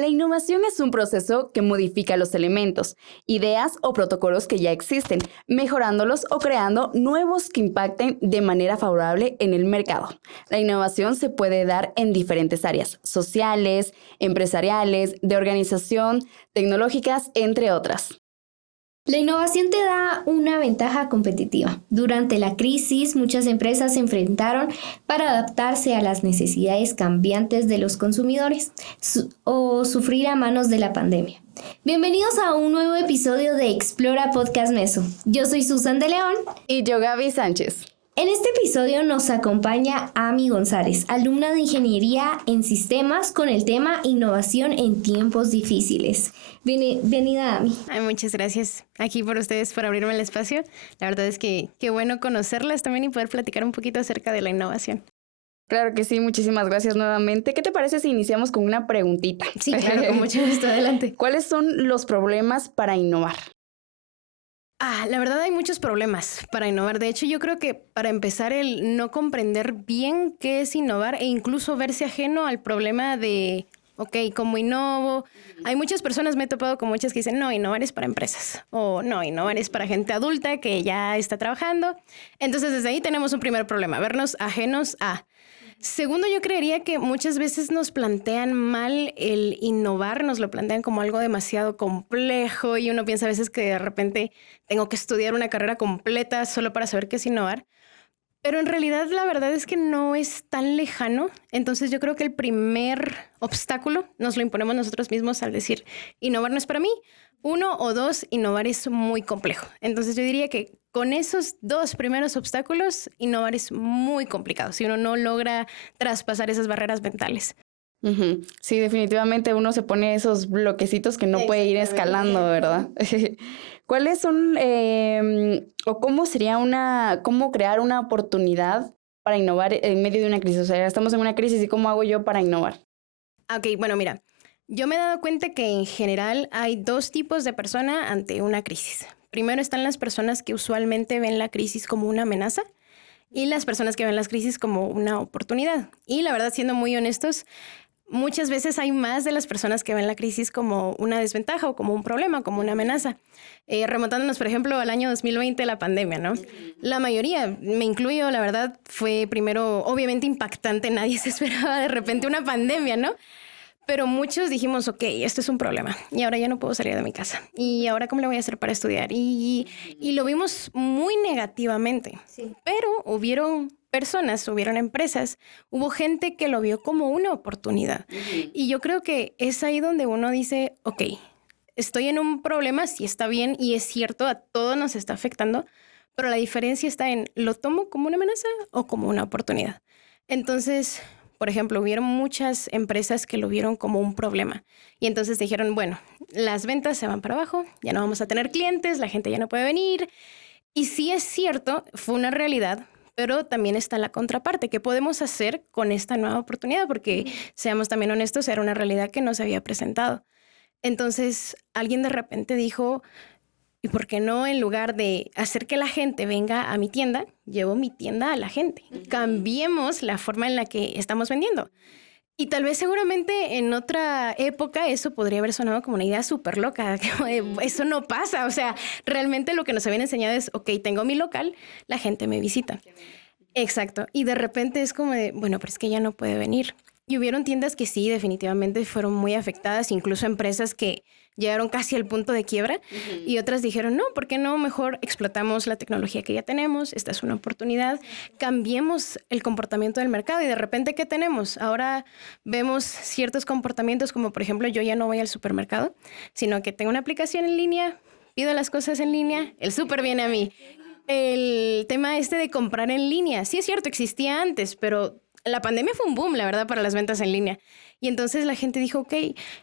La innovación es un proceso que modifica los elementos, ideas o protocolos que ya existen, mejorándolos o creando nuevos que impacten de manera favorable en el mercado. La innovación se puede dar en diferentes áreas, sociales, empresariales, de organización, tecnológicas, entre otras. La innovación te da una ventaja competitiva. Durante la crisis, muchas empresas se enfrentaron para adaptarse a las necesidades cambiantes de los consumidores o sufrir a manos de la pandemia. Bienvenidos a un nuevo episodio de Explora Podcast Meso. Yo soy Susan de León. Y yo, Gaby Sánchez. En este episodio nos acompaña Ami González, alumna de Ingeniería en Sistemas con el tema Innovación en tiempos difíciles. Bienvenida, Ami. Ay, muchas gracias aquí por ustedes por abrirme el espacio. La verdad es que qué bueno conocerlas también y poder platicar un poquito acerca de la innovación. Claro que sí, muchísimas gracias nuevamente. ¿Qué te parece si iniciamos con una preguntita? Sí, claro, con mucho gusto, adelante. ¿Cuáles son los problemas para innovar? La verdad hay muchos problemas para innovar. De hecho, yo creo que para empezar el no comprender bien qué es innovar e incluso verse ajeno al problema de, ¿cómo innovo? Hay muchas personas, me he topado con muchas que dicen, no, innovar es para empresas o no, innovar es para gente adulta que ya está trabajando. Entonces, desde ahí tenemos un primer problema, vernos ajenos a. Segundo, yo creería que muchas veces nos plantean mal el innovar, nos lo plantean como algo demasiado complejo y uno piensa a veces que de repente tengo que estudiar una carrera completa solo para saber qué es innovar. Pero en realidad la verdad es que no es tan lejano. Entonces yo creo que el primer obstáculo nos lo imponemos nosotros mismos al decir innovar no es para mí. 1 o 2, innovar es muy complejo. Entonces yo diría que con esos 2 primeros obstáculos, innovar es muy complicado si uno no logra traspasar esas barreras mentales. Uh-huh. Sí, definitivamente uno se pone esos bloquecitos que no puede ir escalando, ¿verdad? ¿Cuáles son o cómo sería cómo crear una oportunidad para innovar en medio de una crisis? O sea, estamos en una crisis y ¿cómo hago yo para innovar? Ok, bueno, mira, yo me he dado cuenta que en general hay 2 tipos de persona ante una crisis. Primero están las personas que usualmente ven la crisis como una amenaza y las personas que ven las crisis como una oportunidad. Y la verdad, siendo muy honestos, muchas veces hay más de las personas que ven la crisis como una desventaja o como un problema, como una amenaza. Remontándonos, por ejemplo, al año 2020, la pandemia, ¿no? La mayoría, me incluyo, la verdad, fue primero obviamente impactante. Nadie se esperaba de repente una pandemia, ¿no? Pero muchos dijimos, esto es un problema y ahora ya no puedo salir de mi casa. ¿Y ahora cómo le voy a hacer para estudiar? Y lo vimos muy negativamente. Sí. Pero hubieron personas, hubieron empresas, hubo gente que lo vio como una oportunidad. Uh-huh. Y yo creo que es ahí donde uno dice, estoy en un problema, sí está bien y es cierto, a todos nos está afectando, pero la diferencia está en, ¿lo tomo como una amenaza o como una oportunidad? Entonces, por ejemplo, hubieron muchas empresas que lo vieron como un problema y entonces dijeron, bueno, las ventas se van para abajo, ya no vamos a tener clientes, la gente ya no puede venir. Y sí es cierto, fue una realidad, pero también está la contraparte. ¿Qué podemos hacer con esta nueva oportunidad? Porque, seamos también honestos, era una realidad que no se había presentado. Entonces, alguien de repente dijo, ¿y por qué no en lugar de hacer que la gente venga a mi tienda, llevo mi tienda a la gente? Uh-huh. Cambiemos la forma en la que estamos vendiendo. Y tal vez seguramente en otra época eso podría haber sonado como una idea súper loca. Eso no pasa. O sea, realmente lo que nos habían enseñado es, tengo mi local, la gente me visita. Exacto. Y de repente es como de, bueno, pero es que ya no puede venir. Y hubieron tiendas que sí, definitivamente fueron muy afectadas, incluso empresas que llegaron casi al punto de quiebra. Uh-huh. Y otras dijeron, no, ¿por qué no mejor explotamos la tecnología que ya tenemos? Esta es una oportunidad. Cambiemos el comportamiento del mercado y de repente, ¿qué tenemos? Ahora vemos ciertos comportamientos como, por ejemplo, yo ya no voy al supermercado, sino que tengo una aplicación en línea, pido las cosas en línea, el súper viene a mí. El tema de comprar en línea, sí es cierto, existía antes, pero la pandemia fue un boom, la verdad, para las ventas en línea. Y entonces la gente dijo,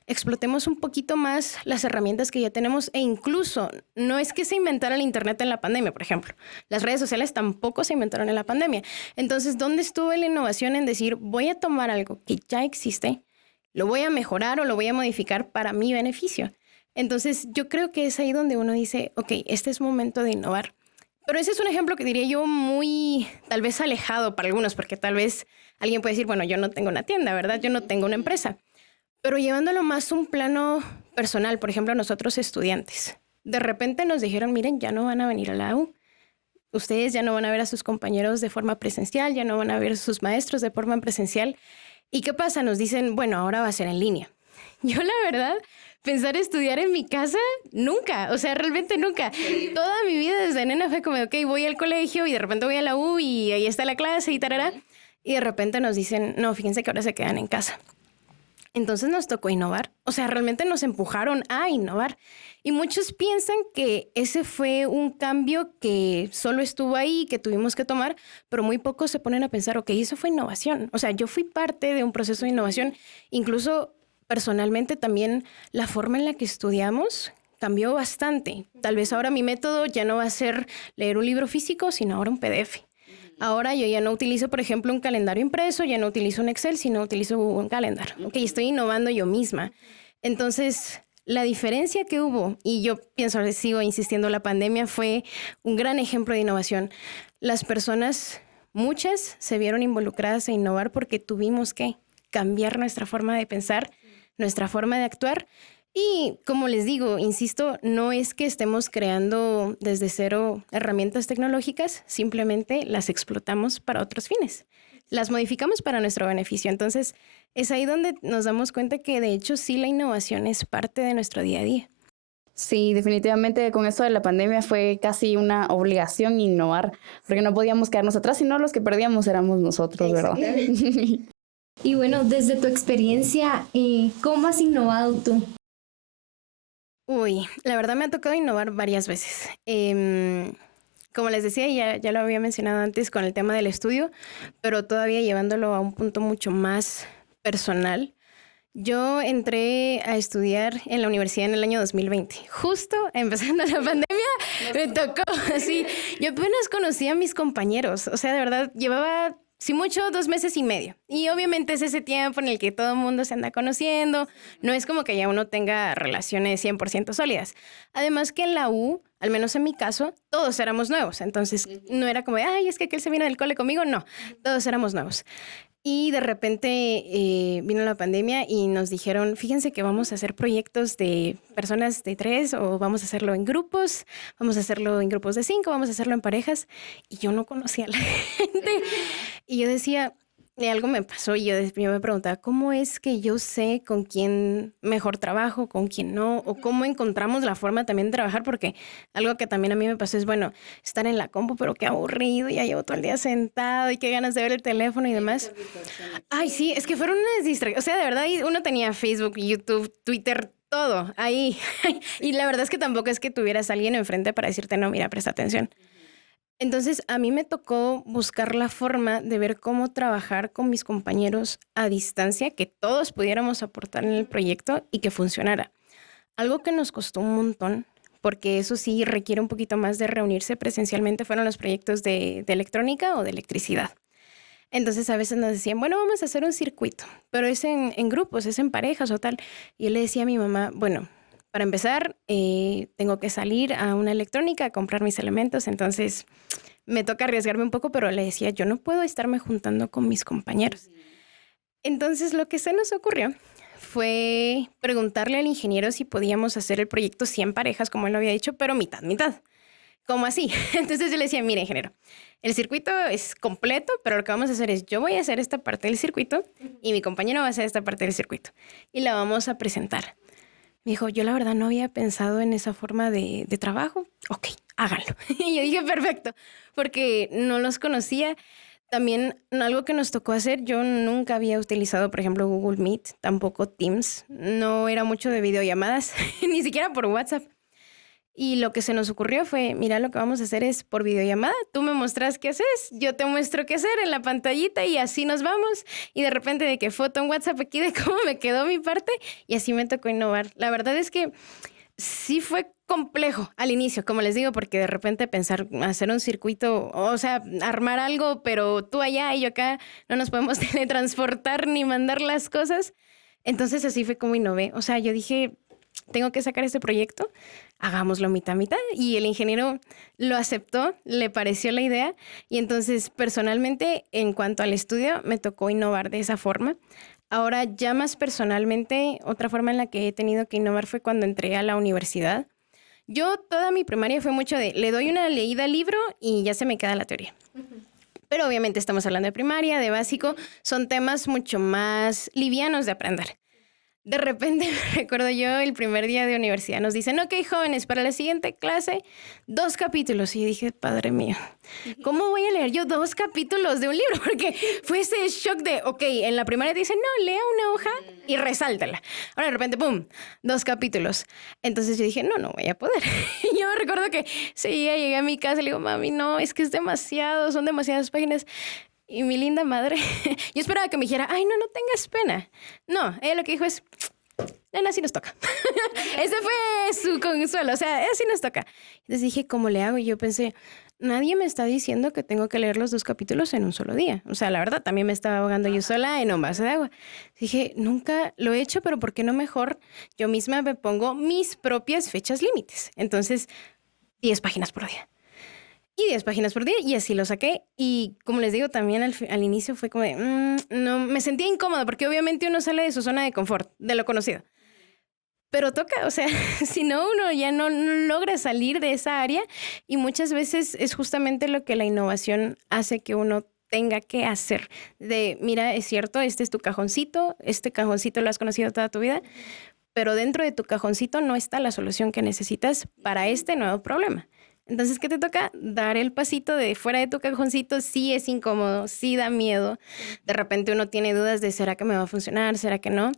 explotemos un poquito más las herramientas que ya tenemos e incluso no es que se inventara el internet en la pandemia, por ejemplo. Las redes sociales tampoco se inventaron en la pandemia. Entonces, ¿dónde estuvo la innovación en decir, voy a tomar algo que ya existe, lo voy a mejorar o lo voy a modificar para mi beneficio? Entonces, yo creo que es ahí donde uno dice, este es momento de innovar. Pero ese es un ejemplo que diría yo muy, tal vez alejado para algunos, porque tal vez alguien puede decir, bueno, yo no tengo una tienda, ¿verdad? Yo no tengo una empresa. pero llevándolo más a un plano personal, por ejemplo, nosotros estudiantes. De repente nos dijeron, miren, ya no van a venir a la U. Ustedes ya no van a ver a sus compañeros de forma presencial, ya no van a ver a sus maestros de forma presencial. ¿Y qué pasa? Nos dicen, bueno, ahora va a ser en línea. Yo, la verdad, pensar estudiar en mi casa, nunca. O sea, realmente nunca. Toda mi vida desde nena fue como, ok, voy al colegio y de repente voy a la U y ahí está la clase y tarará. Y de repente nos dicen, no, fíjense que ahora se quedan en casa. Entonces nos tocó innovar. O sea, realmente nos empujaron a innovar. Y muchos piensan que ese fue un cambio que solo estuvo ahí, que tuvimos que tomar, pero muy pocos se ponen a pensar, ok, eso fue innovación. O sea, yo fui parte de un proceso de innovación. Incluso personalmente también la forma en la que estudiamos cambió bastante. Tal vez ahora mi método ya no va a ser leer un libro físico, sino ahora un PDF. Ahora yo ya no utilizo, por ejemplo, un calendario impreso, ya no utilizo un Excel, sino utilizo Google Calendar. Ok, estoy innovando yo misma. Entonces, la diferencia que hubo, y yo pienso, sigo insistiendo, la pandemia fue un gran ejemplo de innovación. Las personas, muchas, se vieron involucradas a innovar porque tuvimos que cambiar nuestra forma de pensar, nuestra forma de actuar. Y como les digo, insisto, no es que estemos creando desde cero herramientas tecnológicas, simplemente las explotamos para otros fines. Las modificamos para nuestro beneficio. Entonces, es ahí donde nos damos cuenta que de hecho sí la innovación es parte de nuestro día a día. Sí, definitivamente con esto de la pandemia fue casi una obligación innovar, porque no podíamos quedarnos atrás, sino los que perdíamos éramos nosotros, ¿verdad? Y bueno, desde tu experiencia, ¿cómo has innovado tú? Uy, la verdad me ha tocado innovar varias veces. Como les decía, ya lo había mencionado antes con el tema del estudio, pero todavía llevándolo a un punto mucho más personal. Yo entré a estudiar en la universidad en el año 2020. Justo empezando la pandemia, me tocó así. Yo apenas conocí a mis compañeros. O sea, de verdad, llevaba, si mucho, 2 meses y medio. Y obviamente es ese tiempo en el que todo el mundo se anda conociendo. No es como que ya uno tenga relaciones 100% sólidas. Además que en la U, al menos en mi caso, todos éramos nuevos. Entonces, no era como de, ay, es que aquel se vino del cole conmigo. No, todos éramos nuevos. Y de repente vino la pandemia y nos dijeron, fíjense que vamos a hacer proyectos de personas de 3 o vamos a hacerlo en grupos, vamos a hacerlo en grupos de 5, vamos a hacerlo en parejas. Y yo no conocía a la gente. Y yo decía, algo me pasó y yo me preguntaba, ¿cómo es que yo sé con quién mejor trabajo, con quién no? O cómo encontramos la forma también de trabajar, porque algo que también a mí me pasó es, bueno, estar en la compu, pero qué aburrido, ya llevo todo el día sentado y qué ganas de ver el teléfono y demás. Ay, sí, es que fueron unas distracciones. O sea, de verdad, uno tenía Facebook, YouTube, Twitter, todo ahí. Y la verdad es que tampoco es que tuvieras a alguien enfrente para decirte, no, mira, presta atención. Entonces, a mí me tocó buscar la forma de ver cómo trabajar con mis compañeros a distancia, que todos pudiéramos aportar en el proyecto y que funcionara. Algo que nos costó un montón, porque eso sí requiere un poquito más de reunirse presencialmente, fueron los proyectos de electrónica o de electricidad. Entonces, a veces nos decían, bueno, vamos a hacer un circuito, pero es en grupos, es en parejas o tal. Y yo le decía a mi mamá, bueno, para empezar, tengo que salir a una electrónica a comprar mis elementos, entonces me toca arriesgarme un poco, pero le decía, yo no puedo estarme juntando con mis compañeros. Entonces, lo que se nos ocurrió fue preguntarle al ingeniero si podíamos hacer el proyecto 100 parejas, como él lo había dicho, pero mitad, mitad. ¿Cómo así? Entonces yo le decía, mire, ingeniero, el circuito es completo, pero lo que vamos a hacer es, yo voy a hacer esta parte del circuito y mi compañero va a hacer esta parte del circuito y la vamos a presentar. Me dijo, yo la verdad no había pensado en esa forma de trabajo. Ok, háganlo. Y yo dije, perfecto, porque no los conocía. También algo que nos tocó hacer, yo nunca había utilizado, por ejemplo, Google Meet, tampoco Teams. No era mucho de videollamadas, ni siquiera por WhatsApp. Y lo que se nos ocurrió fue, mira, lo que vamos a hacer es por videollamada. Tú me muestras qué haces, yo te muestro qué hacer en la pantallita y así nos vamos. Y de repente de que foto en WhatsApp aquí de cómo me quedó mi parte y así me tocó innovar. La verdad es que sí fue complejo al inicio, como les digo, porque de repente pensar hacer un circuito, o sea, armar algo, pero tú allá y yo acá no nos podemos teletransportar ni mandar las cosas. Entonces así fue como innové. O sea, yo dije, tengo que sacar este proyecto, hagámoslo mitad mitad. Y el ingeniero lo aceptó, le pareció la idea. Y entonces, personalmente, en cuanto al estudio, me tocó innovar de esa forma. Ahora, ya más personalmente, otra forma en la que he tenido que innovar fue cuando entré a la universidad. Yo toda mi primaria fue mucho de, le doy una leída al libro y ya se me queda la teoría. Pero obviamente estamos hablando de primaria, de básico, son temas mucho más livianos de aprender. De repente, me recuerdo yo, el primer día de universidad, nos dicen, ok, jóvenes, para la siguiente clase, 2 capítulos. Y yo dije, padre mío, ¿cómo voy a leer yo 2 capítulos de un libro? Porque fue ese shock de, ok, en la primaria te dicen, no, lea una hoja y resáltala. Ahora de repente, pum, 2 capítulos. Entonces yo dije, no voy a poder. Y yo me recuerdo que llegué a mi casa y le digo, mami, no, es que es demasiado, son demasiadas páginas. Y mi linda madre, yo esperaba que me dijera, ay, no tengas pena. No, ella lo que dijo es, nena, así nos toca. Ese fue su consuelo, o sea, así nos toca. Entonces dije, ¿cómo le hago? Y yo pensé, nadie me está diciendo que tengo que leer los 2 capítulos en un solo día. O sea, la verdad, también me estaba ahogando yo sola en un vaso de agua. Dije, nunca lo he hecho, pero ¿por qué no mejor yo misma me pongo mis propias fechas límites? Entonces, 10 páginas por día. Y 10 páginas por día, y así lo saqué. Y como les digo, también al inicio fue como de, no, me sentía incómoda, porque obviamente uno sale de su zona de confort, de lo conocido. Pero toca, o sea, si no, uno ya no logra salir de esa área, y muchas veces es justamente lo que la innovación hace que uno tenga que hacer. De, mira, es cierto, este es tu cajoncito, este cajoncito lo has conocido toda tu vida, pero dentro de tu cajoncito no está la solución que necesitas para este nuevo problema. Entonces, ¿qué te toca? Dar el pasito de fuera de tu cajoncito. Sí es incómodo, sí da miedo. De repente uno tiene dudas de, ¿será que me va a funcionar? ¿Será que no?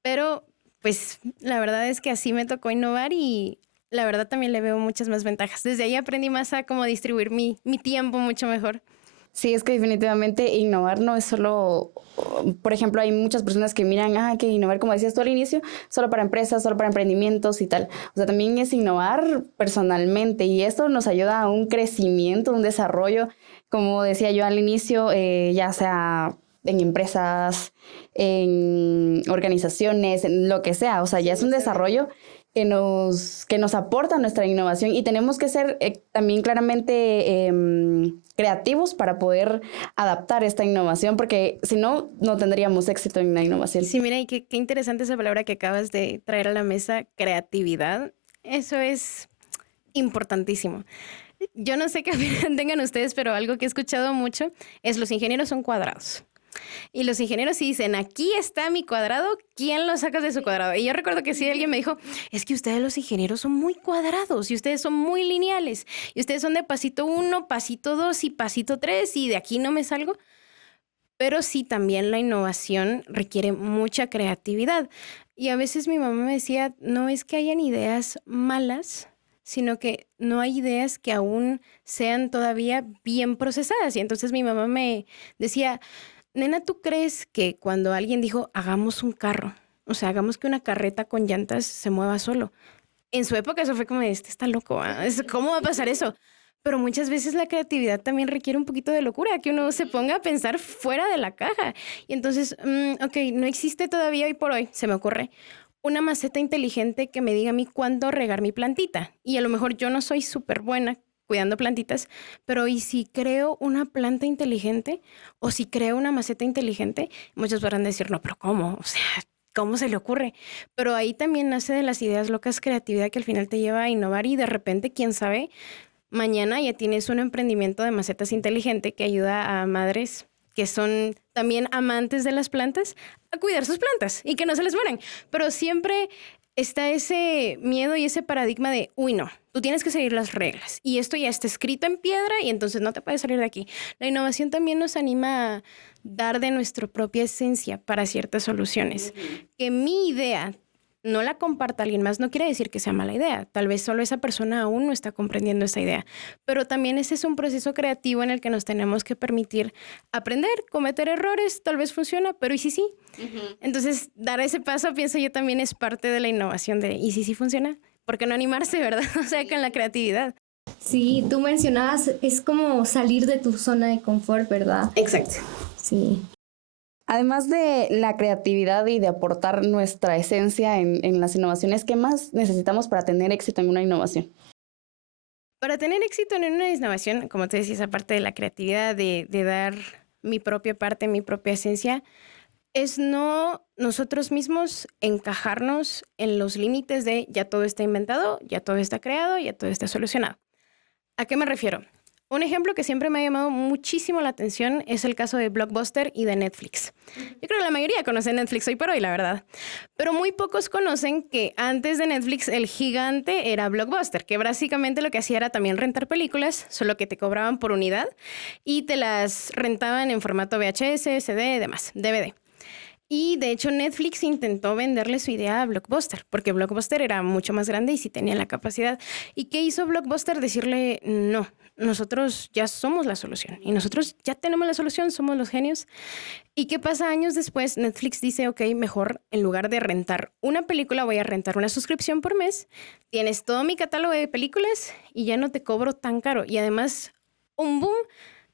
Pero, pues, la verdad es que así me tocó innovar y la verdad también le veo muchas más ventajas. Desde ahí aprendí más a cómo distribuir mi tiempo mucho mejor. Sí, es que definitivamente innovar no es solo, por ejemplo, hay muchas personas que miran, que innovar, como decías tú al inicio, solo para empresas, solo para emprendimientos y tal. O sea, también es innovar personalmente y esto nos ayuda a un crecimiento, un desarrollo, como decía yo al inicio, ya sea en empresas, en organizaciones, en lo que sea. O sea, ya es un desarrollo que nos aporta nuestra innovación y tenemos que ser también claramente creativos para poder adaptar esta innovación, porque si no, no tendríamos éxito en la innovación. Sí, mira, y qué interesante esa palabra que acabas de traer a la mesa, creatividad. Eso es importantísimo. Yo no sé qué opinión tengan ustedes, pero algo que he escuchado mucho es los ingenieros son cuadrados. Y los ingenieros sí dicen, aquí está mi cuadrado, ¿quién lo sacas de su cuadrado? Y yo recuerdo que sí, alguien me dijo, es que ustedes los ingenieros son muy cuadrados y ustedes son muy lineales y ustedes son de pasito 1, pasito 2 y pasito 3 y de aquí no me salgo. Pero sí, también la innovación requiere mucha creatividad. Y a veces mi mamá me decía, no es que hayan ideas malas, sino que no hay ideas que aún sean todavía bien procesadas. Y entonces mi mamá me decía, nena, ¿tú crees que cuando alguien dijo, hagamos un carro, o sea, hagamos que una carreta con llantas se mueva solo? En su época eso fue como, este está loco, ¿cómo va a pasar eso? Pero muchas veces la creatividad también requiere un poquito de locura, que uno se ponga a pensar fuera de la caja. Y entonces, ok, no existe todavía hoy por hoy, se me ocurre, una maceta inteligente que me diga a mí cuándo regar mi plantita. Y a lo mejor yo no soy súper buena cuidando plantitas, pero ¿y si creo una planta inteligente o si creo una maceta inteligente? Muchos podrán decir, no, pero ¿cómo? O sea, ¿cómo se le ocurre? Pero ahí también nace de las ideas locas creatividad que al final te lleva a innovar y de repente, quién sabe, mañana ya tienes un emprendimiento de macetas inteligente que ayuda a madres que son también amantes de las plantas a cuidar sus plantas y que no se les mueran. Pero siempre está ese miedo y ese paradigma de, uy, no, tú tienes que seguir las reglas y esto ya está escrito en piedra y entonces no te puedes salir de aquí. La innovación también nos anima a dar de nuestra propia esencia para ciertas soluciones. Que mi idea no la comparta alguien más no quiere decir que sea mala idea. Tal vez solo esa persona aún no está comprendiendo esa idea. Pero también ese es un proceso creativo en el que nos tenemos que permitir aprender, cometer errores, tal vez funciona, pero ¿y si sí? Entonces, dar ese paso, pienso yo, también es parte de la innovación de ¿y si sí funciona? ¿Por qué no animarse, verdad? O sea, con la creatividad. Sí, tú mencionabas, es como salir de tu zona de confort, ¿verdad? Exacto. Sí. Además de la creatividad y de aportar nuestra esencia en las innovaciones, ¿qué más necesitamos para tener éxito en una innovación? Para tener éxito en una innovación, como te decía, esa parte de la creatividad, de dar mi propia parte, mi propia esencia, es no nosotros mismos encajarnos en los límites de ya todo está inventado, ya todo está creado, ya todo está solucionado. ¿A qué me refiero? Un ejemplo que siempre me ha llamado muchísimo la atención es el caso de Blockbuster y de Netflix. Yo creo que la mayoría conoce Netflix hoy por hoy, la verdad. Pero muy pocos conocen que antes de Netflix el gigante era Blockbuster, que básicamente lo que hacía era también rentar películas, solo que te cobraban por unidad y te las rentaban en formato VHS, CD y demás, DVD. Y de hecho Netflix intentó venderle su idea a Blockbuster, porque Blockbuster era mucho más grande y sí tenía la capacidad. ¿Y qué hizo Blockbuster? Decirle, no, nosotros ya somos la solución y nosotros ya tenemos la solución, somos los genios. ¿Y qué pasa años después? Netflix dice, ok, mejor en lugar de rentar una película, voy a rentar una suscripción por mes. Tienes todo mi catálogo de películas y ya no te cobro tan caro. Y además, un boom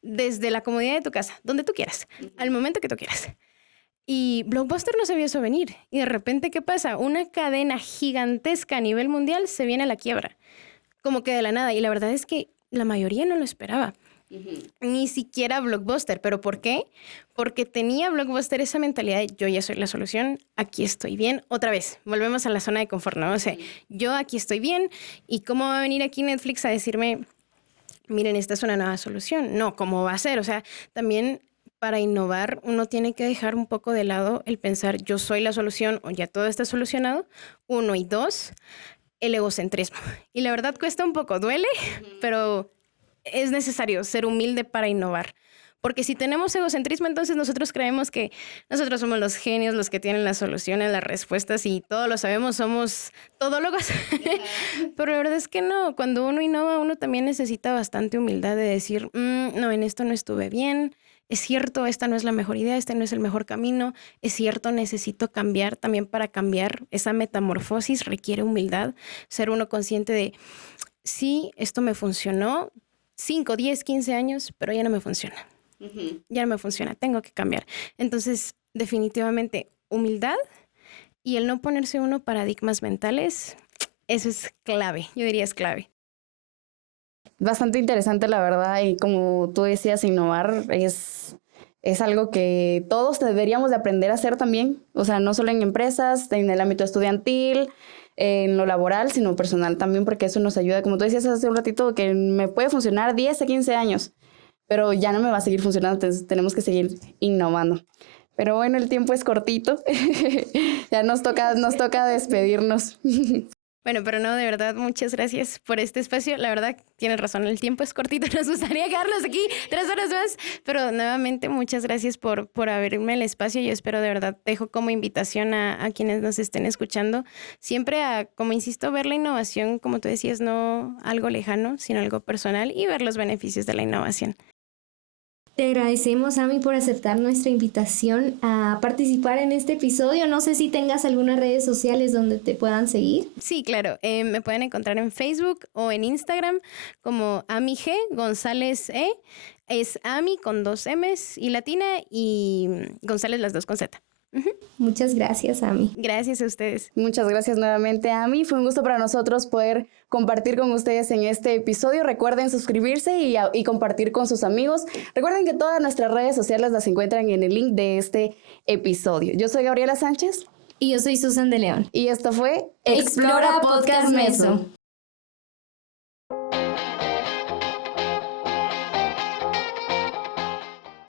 desde la comodidad de tu casa, donde tú quieras, al momento que tú quieras. Y Blockbuster no sabía eso venir. Y de repente, ¿qué pasa? Una cadena gigantesca a nivel mundial se viene a la quiebra. Como que de la nada. Y la verdad es que la mayoría no lo esperaba. Ni siquiera Blockbuster. ¿Pero por qué? Porque tenía Blockbuster esa mentalidad de yo ya soy la solución, aquí estoy bien. Otra vez, volvemos a la zona de confort, ¿no? O sea, yo aquí estoy bien. ¿Y cómo va a venir aquí Netflix a decirme, miren, esta es una nueva solución? No, ¿cómo va a ser? O sea, también para innovar uno tiene que dejar un poco de lado el pensar yo soy la solución o ya todo está solucionado. 1 y 2, el egocentrismo. Y la verdad cuesta un poco, duele, pero es necesario ser humilde para innovar. Porque si tenemos egocentrismo, entonces nosotros creemos que nosotros somos los genios, los que tienen las soluciones, las respuestas y todo lo sabemos, somos todólogos. Pero la verdad es que no. Cuando uno innova, uno también necesita bastante humildad de decir, no, en esto no estuve bien. Es cierto, esta no es la mejor idea, este no es el mejor camino. Es cierto, necesito cambiar. También para cambiar esa metamorfosis requiere humildad. Ser uno consciente de, sí, esto me funcionó 5, 10, 15 años, pero ya no me funciona. Ya no me funciona, tengo que cambiar. Entonces, definitivamente, humildad y el no ponerse uno paradigmas mentales, eso es clave, yo diría es clave. Bastante interesante, la verdad, y como tú decías, innovar es algo que todos deberíamos de aprender a hacer también, o sea, no solo en empresas, en el ámbito estudiantil, en lo laboral, sino personal también, porque eso nos ayuda, como tú decías hace un ratito, que me puede funcionar 10 a 15 años, pero ya no me va a seguir funcionando, entonces tenemos que seguir innovando. Pero bueno, el tiempo es cortito, ya nos toca despedirnos. Bueno, pero no, de verdad, muchas gracias por este espacio. La verdad, tienes razón, el tiempo es cortito, nos gustaría quedarnos aquí 3 horas más, pero nuevamente muchas gracias por abrirme el espacio. Yo espero de verdad, dejo como invitación a quienes nos estén escuchando, siempre a, como insisto, ver la innovación, como tú decías, no algo lejano, sino algo personal y ver los beneficios de la innovación. Te agradecemos, Ami, por aceptar nuestra invitación a participar en este episodio. No sé si tengas algunas redes sociales donde te puedan seguir. Sí, claro. Me pueden encontrar en Facebook o en Instagram como Ami G. González E. Es Ami con 2 M's y latina y González las 2 con Z. Muchas gracias, Ami. Gracias a ustedes. Muchas gracias nuevamente, Ami. Fue un gusto para nosotros poder compartir con ustedes en este episodio. Recuerden suscribirse y compartir con sus amigos. Recuerden que todas nuestras redes sociales las encuentran en el link de este episodio. Yo soy Gabriela Sánchez. Y yo soy Susan de León. Y esto fue Explora Podcast Meso.